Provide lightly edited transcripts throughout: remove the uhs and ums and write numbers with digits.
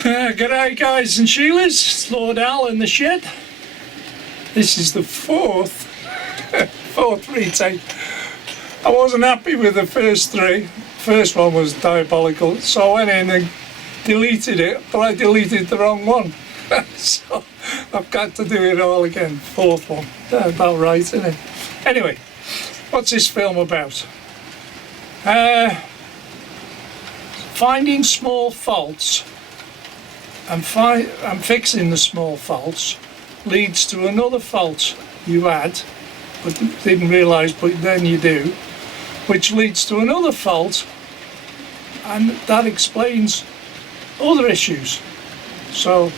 G'day guys and Sheilas, it's Lord Al in the shed. This is the fourth retake. I wasn't happy with the first three. First one was diabolical, so I went in and deleted it, but I deleted the wrong one. So I've got to do it all again. Fourth one. That's about right, isn't it? Anyway, what's this film about? Finding small faults and fixing the small faults leads to another fault you had but didn't realise, but then you do, which leads to another fault, and that explains other issues. So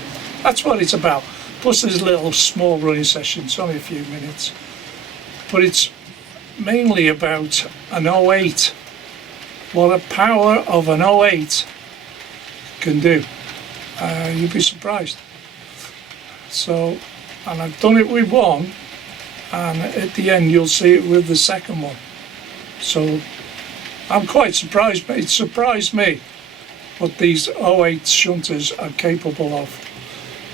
that's what it's about. Plus there's a little small running session, it's only a few minutes, but it's mainly about an 08, what the power of an 08 can do. You'd be surprised. So, and I've done it with one, and at the end you'll see it with the second one. So I'm quite surprised. It surprised me what these 08 shunters are capable of.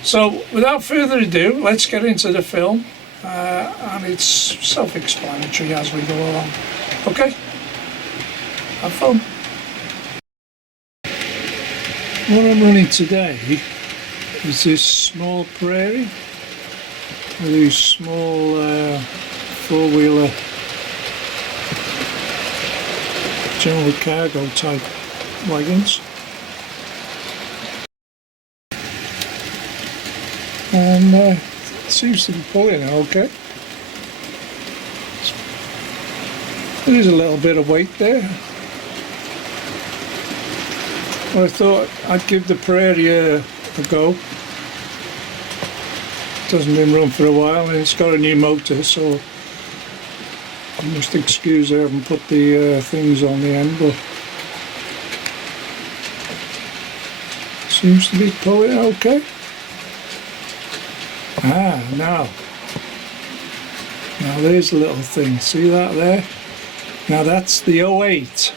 So without further ado, let's get into the film, and it's self-explanatory as we go along. Okay, have fun. What I'm running today is this small prairie with these small four-wheeler general cargo type wagons, and it seems to be pulling okay. There is a little bit of weight there. Well, I thought I'd give the prairie a go. It hasn't been run for a while and it's got a new motor, so you must excuse I haven't put the things on the end, but seems to be pulling okay. Now there's a little thing, see that there? Now that's the 08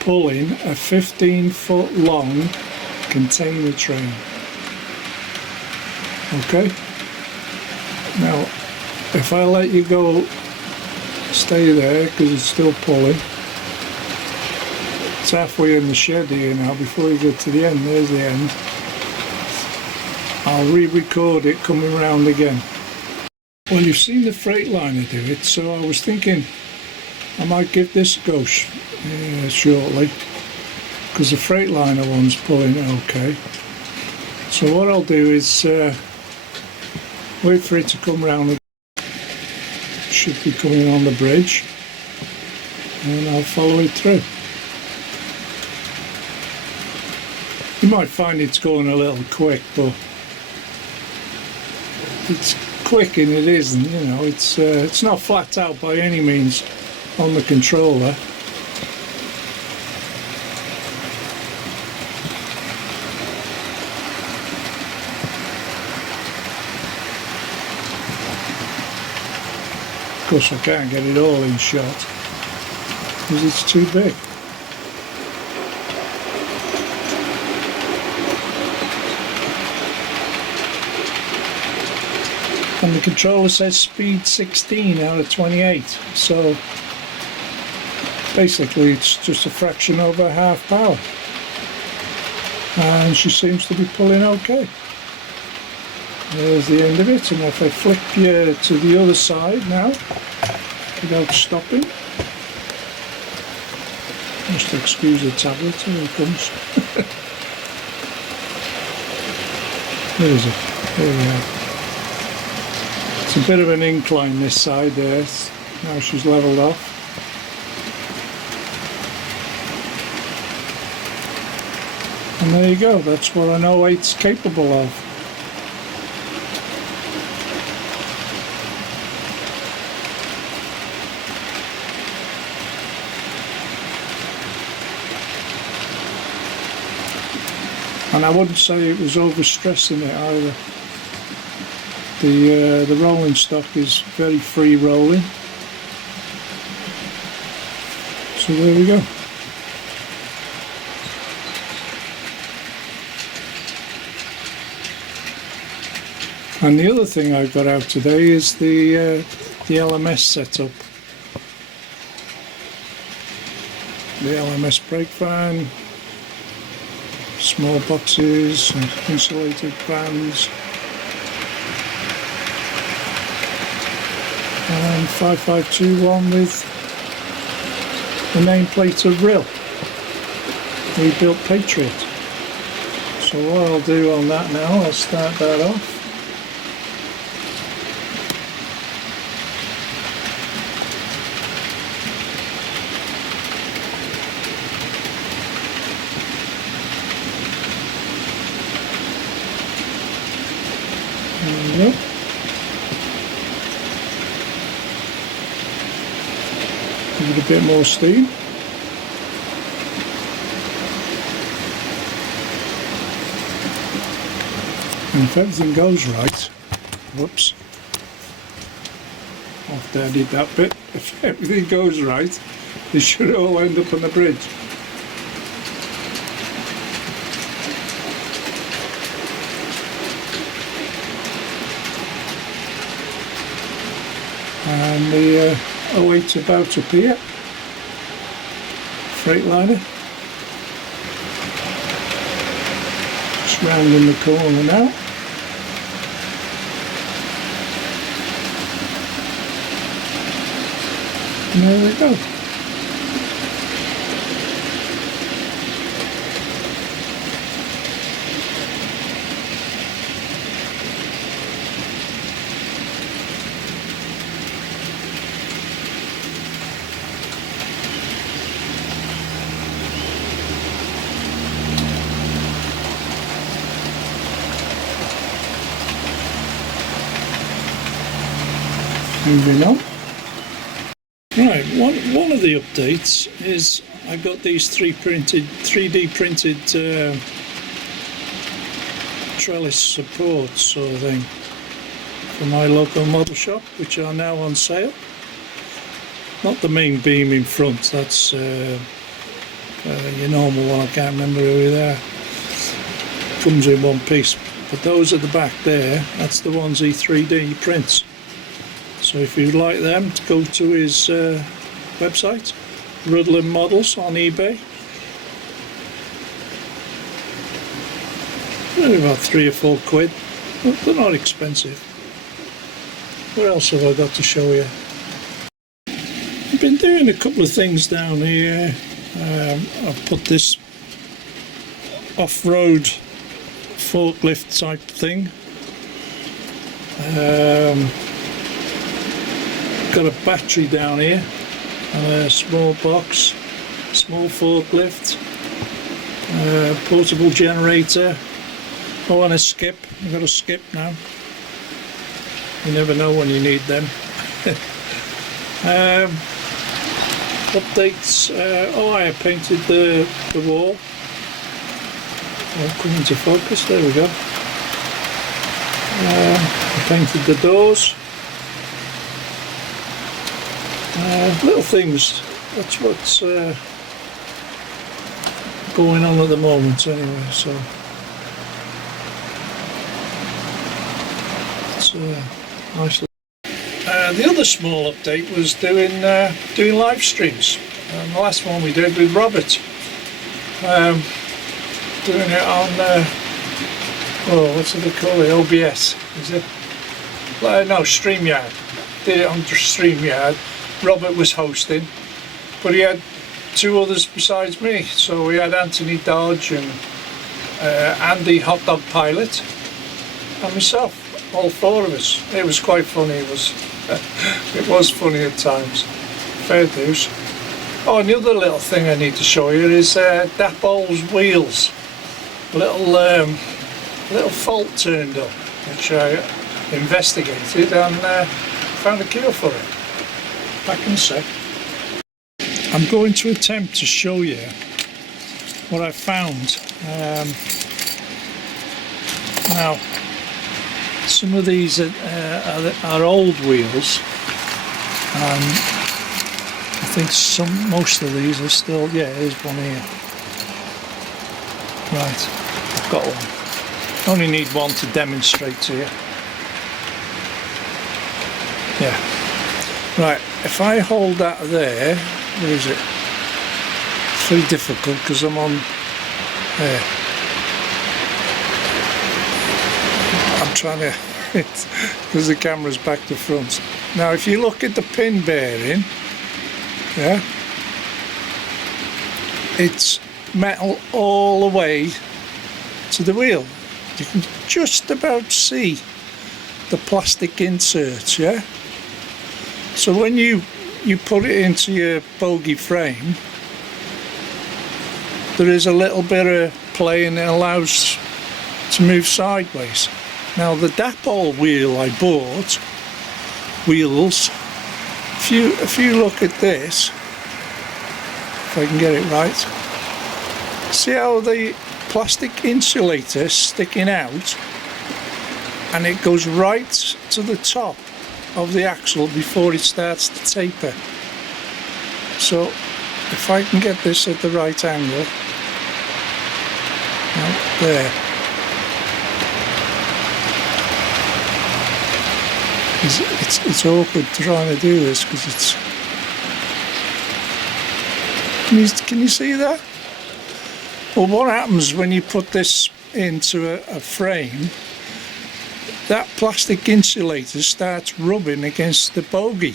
pulling a 15-foot long container train. Okay, now if I let you go, stay there because it's still pulling. It's halfway in the shed here now. Before you get to the end, there's the end. I'll re-record it coming round again. Well, you've seen the Freightliner do it, so I was thinking I might give this a go shortly, because the Freightliner one's pulling okay. So what I'll do is wait for it to come round. It should be coming on the bridge, and I'll follow it through. You might find it's going a little quick, but it's quick and it isn't, you know, it's not flat out by any means on the controller. Of course I can't get it all in shot because it's too big. And the controller says speed 16 out of 28, so basically it's just a fraction over half power, and she seems to be pulling okay. There's the end of it, and if I flick you to the other side now without stopping, just excuse the tablet, here it comes. Where is it? There we are. It's a bit of an incline this side there. Now she's levelled off. And there you go, that's what an 08's capable of. And I wouldn't say it was overstressing it either. The rolling stock is very free rolling. So there we go. And the other thing I got out today is the LMS setup. The LMS brake van, small boxes, and insulated fans, and 5521 with the nameplate of RIL, Rebuilt Patriot. So what I'll do on that now, I'll start that off. There we go. Give it a bit more steam. And if everything goes right, whoops, after I did that bit, if everything goes right, they should all end up on the bridge. And the 08's about to appear, Freightliner, just rounding the corner now. And there we go. Moving on. Right, one of the updates is I got these 3D printed Trellis Support sort of thing for my local model shop, which are now on sale. Not the main beam in front, that's your normal one, I can't remember who they are. Comes in one piece, but those at the back there, that's the ones he 3D prints. So if you'd like them, to go to his website, Rudland Models on eBay. They're about £3 or £4, but they're not expensive. What else have I got to show you? I've been doing a couple of things down here. I've put this off-road forklift type thing. Got a battery down here, a small box, small forklift, portable generator. Oh, and a skip. I've got a skip now. You never know when you need them. Updates. Oh, I painted the wall. Oh, come into focus. There we go. I painted the doors. Little things, that's what's going on at the moment anyway, so it's nice. The other small update was doing live streams. The last one we did with Robert, doing it on oh, what's it called, OBS, is it? No, StreamYard. Did it on StreamYard. Robert was hosting, but he had two others besides me. So we had Anthony Dodge and Andy Hot Dog Pilot and myself, all four of us. It was quite funny. It was funny at times. Fair dues. Oh, and the other little thing I need to show you is Dapole's wheels. A little fault turned up, which I investigated and found a cure for it. Back in a sec. I'm going to attempt to show you what I found. Now, some of these are old wheels, and I think most of these are still. Yeah, here's one here. Right, I've got one. Only need one to demonstrate to you. Yeah. Right, if I hold that there, where is it? It's very difficult because I'm on there. I'm trying to, because the camera's back to front. Now if you look at the pin bearing, yeah, it's metal all the way to the wheel. You can just about see the plastic inserts, yeah? So when you put it into your bogie frame, there is a little bit of play and it allows to move sideways. Now the Dapol wheel I bought, wheels, if you look at this, if I can get it right, see how the plastic insulator sticking out and it goes right to the top of the axle before it starts to taper. So if I can get this at the right angle, there. It's awkward trying to do this because it's. Can you see that? Well, what happens when you put this into a frame? That plastic insulator starts rubbing against the bogie,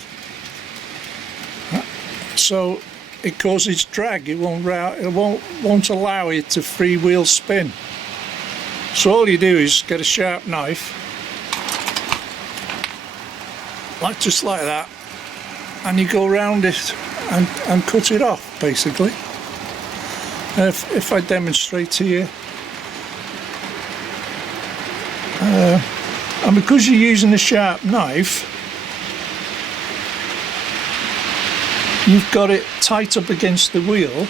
so it causes drag. It won't allow it to freewheel spin. So all you do is get a sharp knife, just like that, and you go around it and cut it off, basically. If I demonstrate to you, and because you're using a sharp knife, you've got it tight up against the wheel.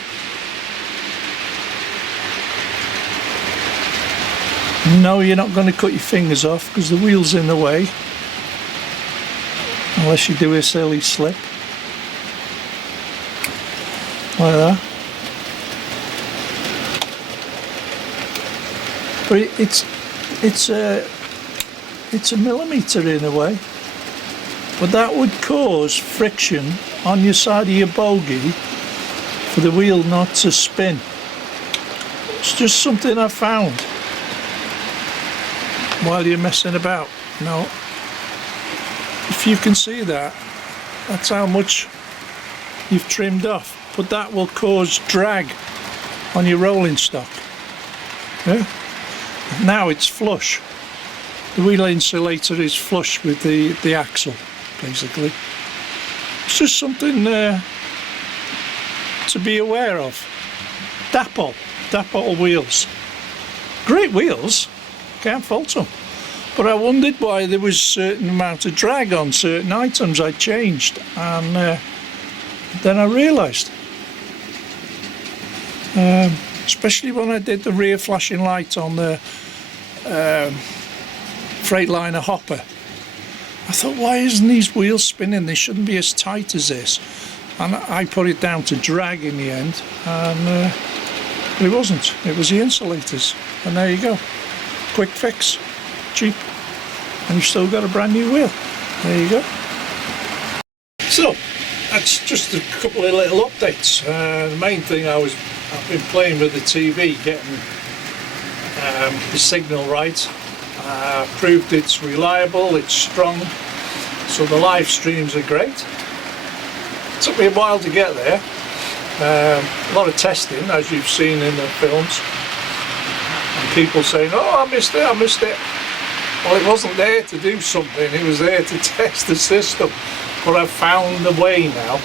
No, you're not going to cut your fingers off because the wheel's in the way, unless you do a silly slip like that. But it's a millimetre in a way, but that would cause friction on your side of your bogie for the wheel not to spin. It's just something I found while you're messing about. Now, if you can see that, that's how much you've trimmed off, but that will cause drag on your rolling stock. Yeah? Now it's flush. The wheel insulator is flush with the axle, basically. It's just something to be aware of. Dapol wheels. Great wheels, can't fault them. But I wondered why there was a certain amount of drag on certain items I changed, and then I realised. Especially when I did the rear flashing light on the Freightliner hopper. I thought, why isn't these wheels spinning? They shouldn't be as tight as this. And I put it down to drag in the end, and it wasn't. It was the insulators. And there you go. Quick fix. Cheap. And you've still got a brand new wheel. There you go. So, that's just a couple of little updates. The main thing I've been playing with the TV, getting the signal right. Proved it's reliable, it's strong, so the live streams are great. Took me a while to get there. A lot of testing, as you've seen in the films, and people saying, oh, I missed it. Well, it wasn't there to do something, it was there to test the system. But I've found the way now,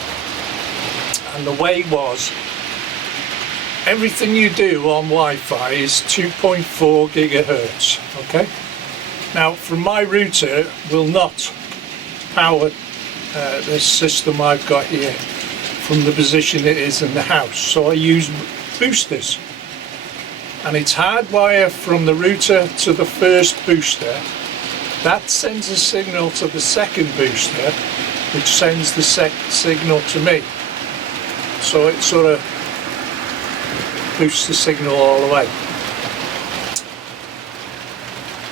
and the way was, everything you do on Wi-Fi is 2.4 gigahertz, okay? Now, from my router will not power this system I've got here from the position it is in the house, so I use boosters, and it's hardwired from the router to the first booster. That sends a signal to the second booster, which sends the signal to me, so it sort of boosts the signal all the way.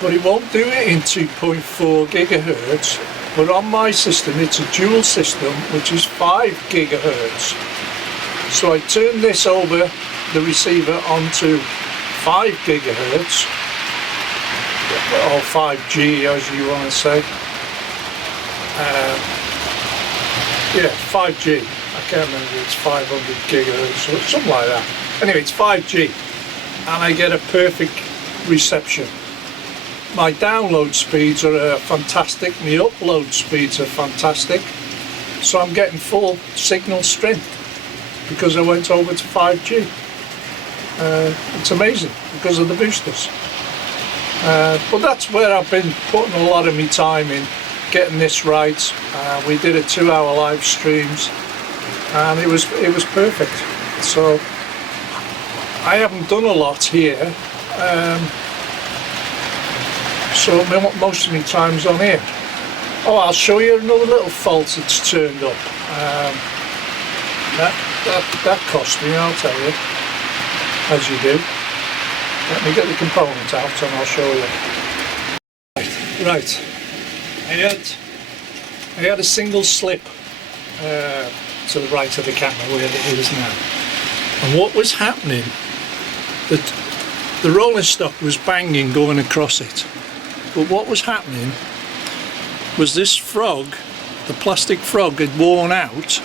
But it won't do it in 2.4 gigahertz. but on my system it's a dual system which is 5 gigahertz. So I turn this over the receiver onto 5 gigahertz, or 5G as you want to say. Yeah, 5G. I can't remember, it's 500 gigahertz or something like that. Anyway, it's 5G, and I get a perfect reception. My download speeds are fantastic, my upload speeds are fantastic, so I'm getting full signal strength because I went over to 5G. It's amazing because of the boosters. But that's where I've been putting a lot of my time in, getting this right. We did a 2-hour live streams, and it was perfect. So I haven't done a lot here. So most of my time's on here. Oh, I'll show you another little fault that's turned up. That cost me, I'll tell you, as you do. Let me get the component out and I'll show you. Right. I had a single slip to the right of the camera where it is now. And what was happening, that the rolling stock was banging going across it. But what was happening was this frog, the plastic frog, had worn out.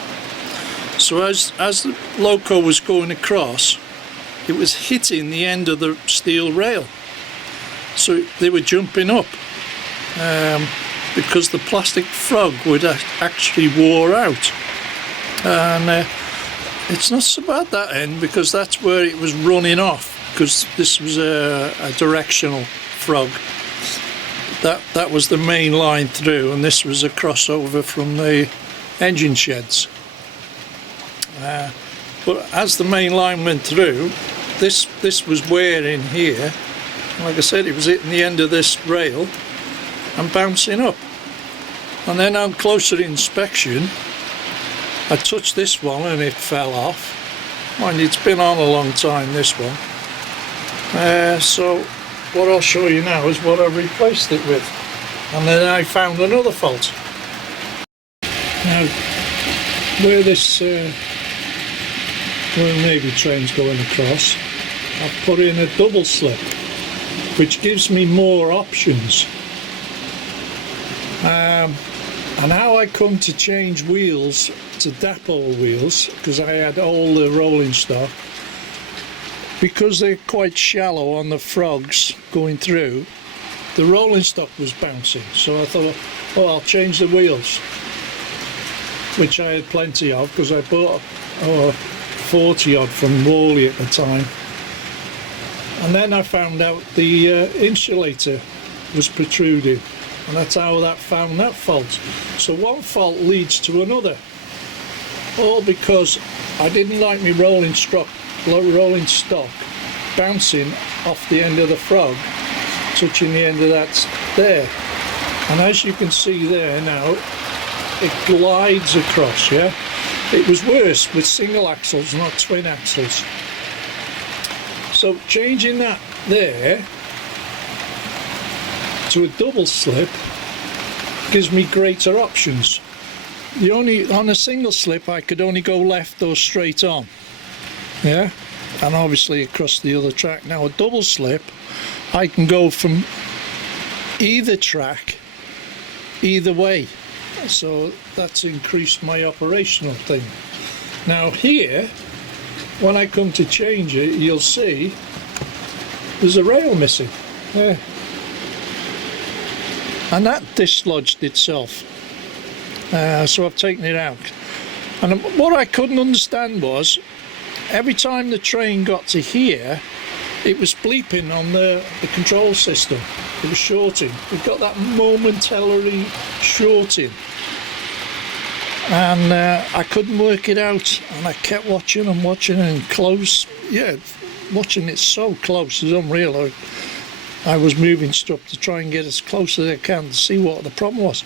So as the Loco was going across, it was hitting the end of the steel rail. So they were jumping up because the plastic frog would actually wore out. And it's not so bad that end, because that's where it was running off, because this was a directional frog. That was the main line through, and this was a crossover from the engine sheds. But as the main line went through, this was wearing here. Like I said, it was hitting the end of this rail and bouncing up. And then on closer inspection, I touched this one and it fell off. Mind, it's been on a long time, this one. So what I'll show you now is what I've replaced it with. And then I found another fault. Now, where this where the Navy train's going across, I've put in a double slip, which gives me more options. And how I come to change wheels to dapple wheels, because I had all the rolling stock, because they're quite shallow on the frogs going through, the rolling stock was bouncing. So I thought, oh, I'll change the wheels, which I had plenty of, because I bought 40 odd from Worley at the time. And then I found out the insulator was protruding, and that's how that found that fault. So one fault leads to another, all because I didn't like me rolling stock bouncing off the end of the frog, touching the end of that there. And as you can see there now, it glides across, yeah? It was worse with single axles, not twin axles. So changing that there to a double slip gives me greater options. On a single slip I could only go left or straight on, yeah, and obviously across the other track. Now a double slip, I can go from either track, either way, so that's increased my operational thing. Now here, when I come to change it, you'll see there's a rail missing there, and that dislodged itself. So I've taken it out. And what I couldn't understand was, every time the train got to here, it was bleeping on the control system. It was shorting. It got that momentarily shorting. And I couldn't work it out. And I kept watching and close. Yeah, watching it so close is unreal. I was moving stuff to try and get as close as I can to see what the problem was.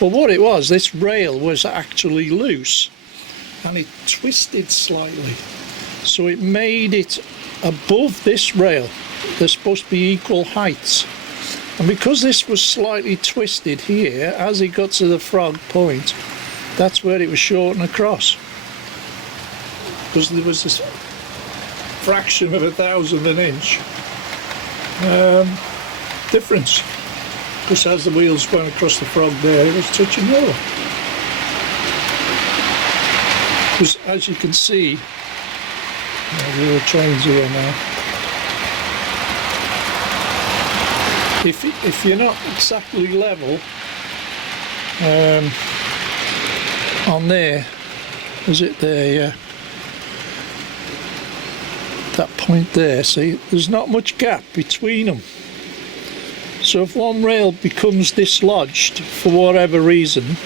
But what it was, this rail was actually loose and it twisted slightly. So it made it above this rail. They're supposed to be equal heights. And because this was slightly twisted here, as it got to the frog point, that's where it was shortened across. Because there was this fraction of a thousandth of an inch difference. Because as the wheels went across the frog there, it was touching lower. Because as you can see, there are trains here now. If you're not exactly level on there, is it there? Yeah. That point there, see, there's not much gap between them. So if one rail becomes dislodged for whatever reason,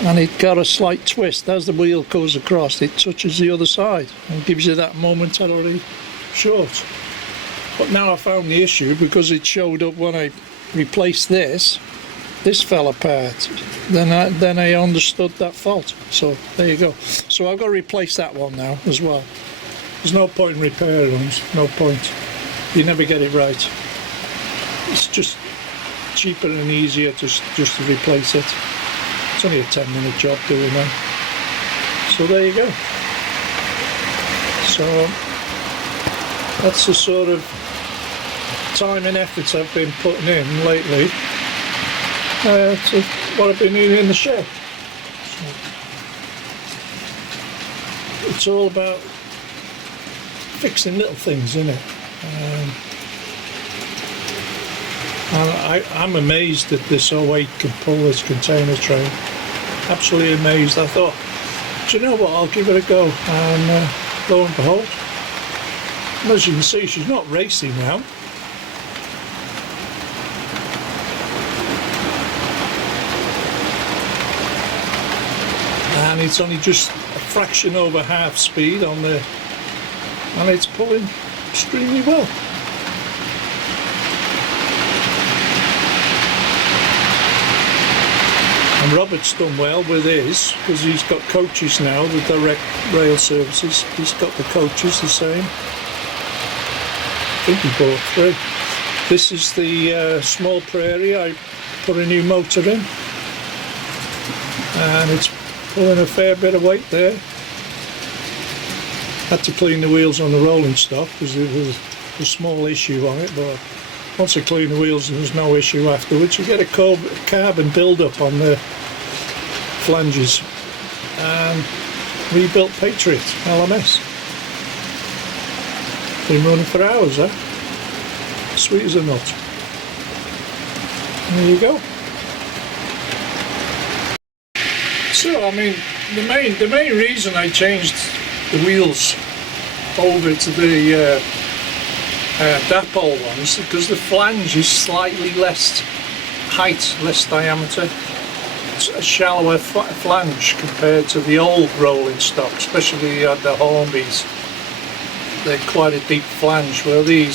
and it got a slight twist as the wheel goes across, it touches the other side and gives you that momentary short. But now I found the issue, because it showed up when I replaced this fell apart. Then I understood that fault. So there you go. So I've got to replace that one now as well. There's no point in repairing them, no point. You never get it right. It's just cheaper and easier just to replace it. It's only a 10-minute job doing that. So there you go. So that's the sort of time and effort I've been putting in lately to what I've been doing in the shed. So it's all about fixing little things, isn't it? And I'm amazed that this 08 can pull this container train. Absolutely amazed. I thought, do you know what, I'll give it a go. And lo and behold, as you can see, she's not racing now. And it's only just a fraction over half speed on the, and it's pulling extremely well. And Robert's done well with his, because he's got coaches now, the direct rail services. He's got the coaches the same. I think he bought 3. This is the small prairie. I put a new motor in, and it's pulling a fair bit of weight there. Had to clean the wheels on the rolling stock because there was a small issue on it, but once I clean the wheels there's no issue afterwards. You get a carbon build-up on the flanges. And rebuilt Patriot LMS. Been running for hours, eh? Sweet as a nut. There you go. So, I mean, the main reason I changed the wheels over to the dapole ones, because the flange is slightly less height, less diameter. It's a shallower flange compared to the old rolling stock, especially the Hornbys. They're quite a deep flange, where the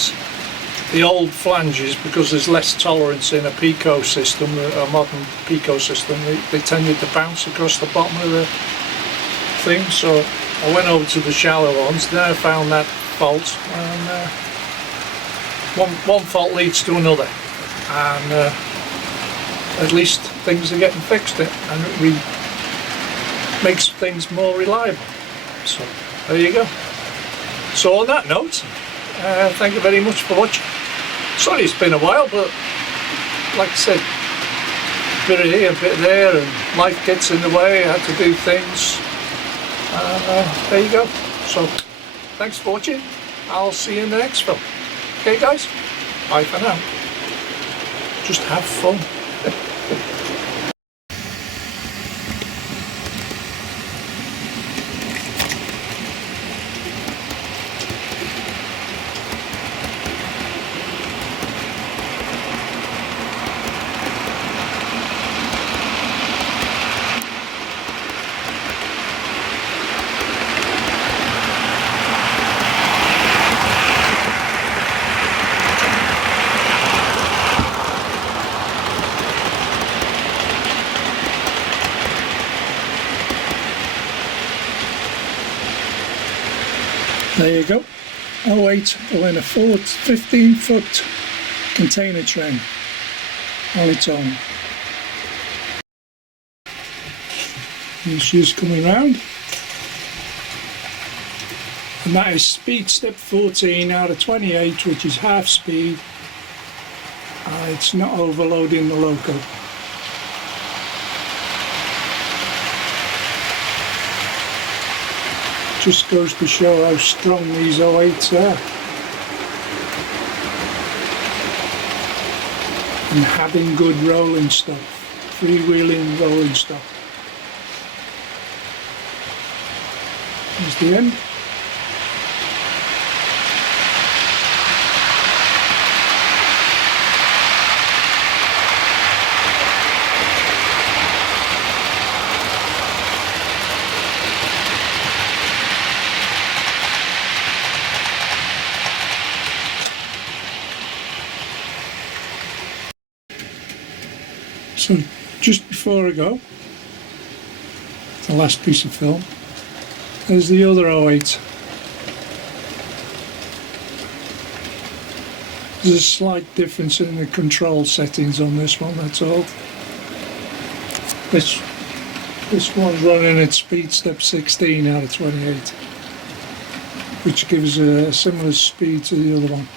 old flanges, because there's less tolerance in a pico system, a modern pico system, they tended to bounce across the bottom of the thing. So I went over to the shallow ones, then I found that fault, and one fault leads to another, and at least things are getting fixed, and it makes things more reliable. So there you go. So on that note, thank you very much for watching. Sorry it's been a while, but like I said, a bit of here, a bit there, and life gets in the way. I had to do things. There you go. So thanks for watching. I'll see you in the next film. Okay guys, bye for now. Just have fun. There you go. 08 going a 15-foot container train on its own. And she's coming round. And that is speed step 14 out of 28, which is half speed. It's not overloading the Loco. Just goes to show how strong these 08s are. And having good rolling stock, freewheeling rolling stock. Here's the end. So just before I go, the last piece of film, there's the other 08. There's a slight difference in the control settings on this one, that's all. This one's running at speed step 16 out of 28, which gives a similar speed to the other one.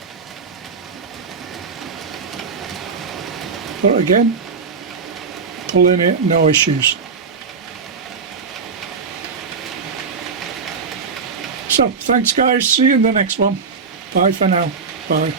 But again, pulling it, no issues. So, thanks guys, see you in the next one. Bye for now, bye.